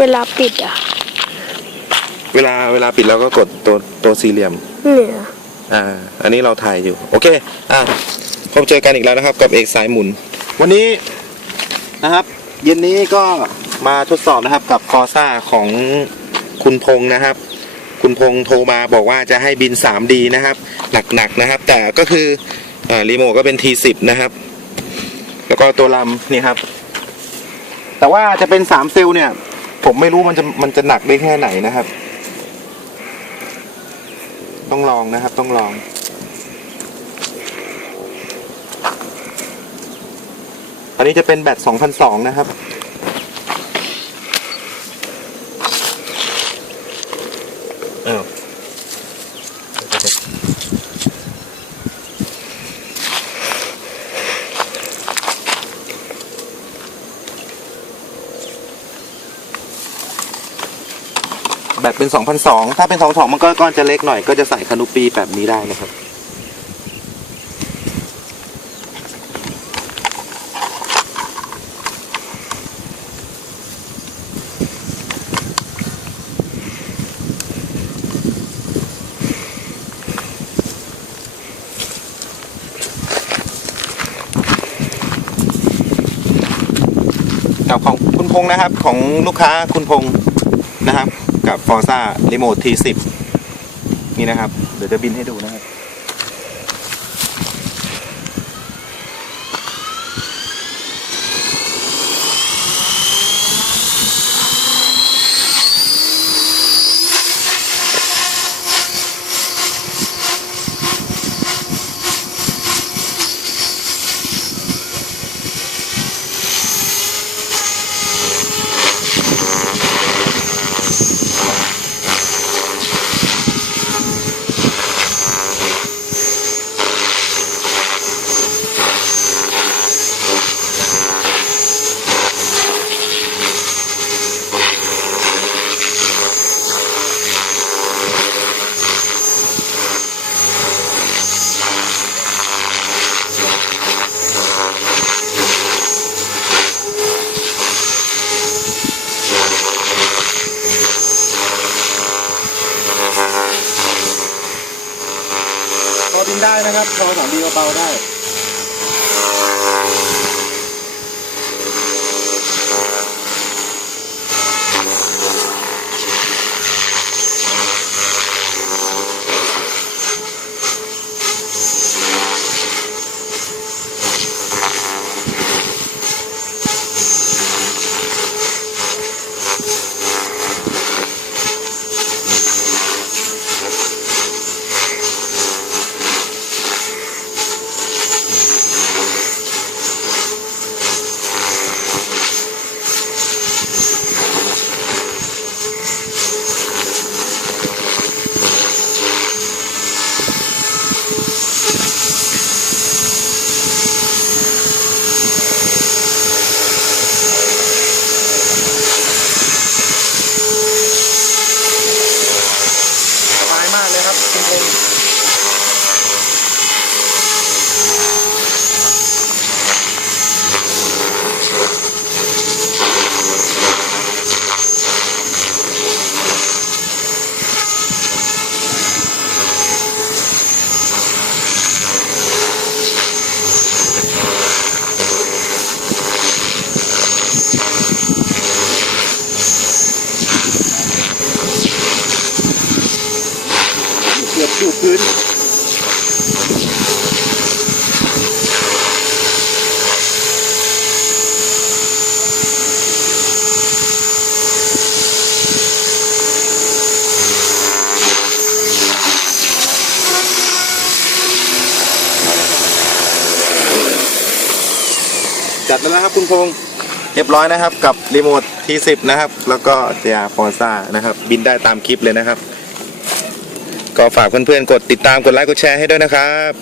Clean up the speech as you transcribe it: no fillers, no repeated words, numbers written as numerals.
เวลาปิดอ่ะเวลาปิดเราก็กดตัวสี่เหลี่ยมเนี่ยอันนี้เราถ่ายอยู่โอเคพบเจอกันอีกแล้วนะครับกับเอกสายหมุนวันนี้นะครับเย็นนี้ก็มาทดสอบนะครับกับฟอร์ซ่าของคุณพงษ์นะครับคุณพงษ์โทรมาบอกว่าจะให้บิน 3D นะครับหนักๆนะครับแต่ก็คือรีโมทก็เป็น T10 นะครับแล้วก็ตัวลำนี่ครับแต่ว่าจะเป็น3เซลล์เนี่ยผมไม่รู้มันจะหนักได้แค่ไหนนะครับต้องลองนะครับต้องลองอันนี้จะเป็นแบต 2002 นะครับแบตเป็น 2002 ถ้าเป็น 22 มันก็ก้อนจะเล็กหน่อยก็จะใส่คานูปีแบบนี้ได้นะครับกับของคุณพงษ์นะครับของลูกค้าคุณพงษ์นะครับกับ Forza Remote T10 นี่นะครับเดี๋ยวจะบินให้ดูนะครับพอบินได้นะครับพอ3Dเบาๆได้เกือบอยู่พื้นจัดแล้วนะครับคุณพงษ์เรียบร้อยนะครับกับรีโมท T10 นะครับแล้วก็JR Forza นะครับบินได้ตามคลิปเลยนะครับก็ฝากเพื่อนๆกดติดตามกดไลค์กดแชร์ให้ด้วยนะครับ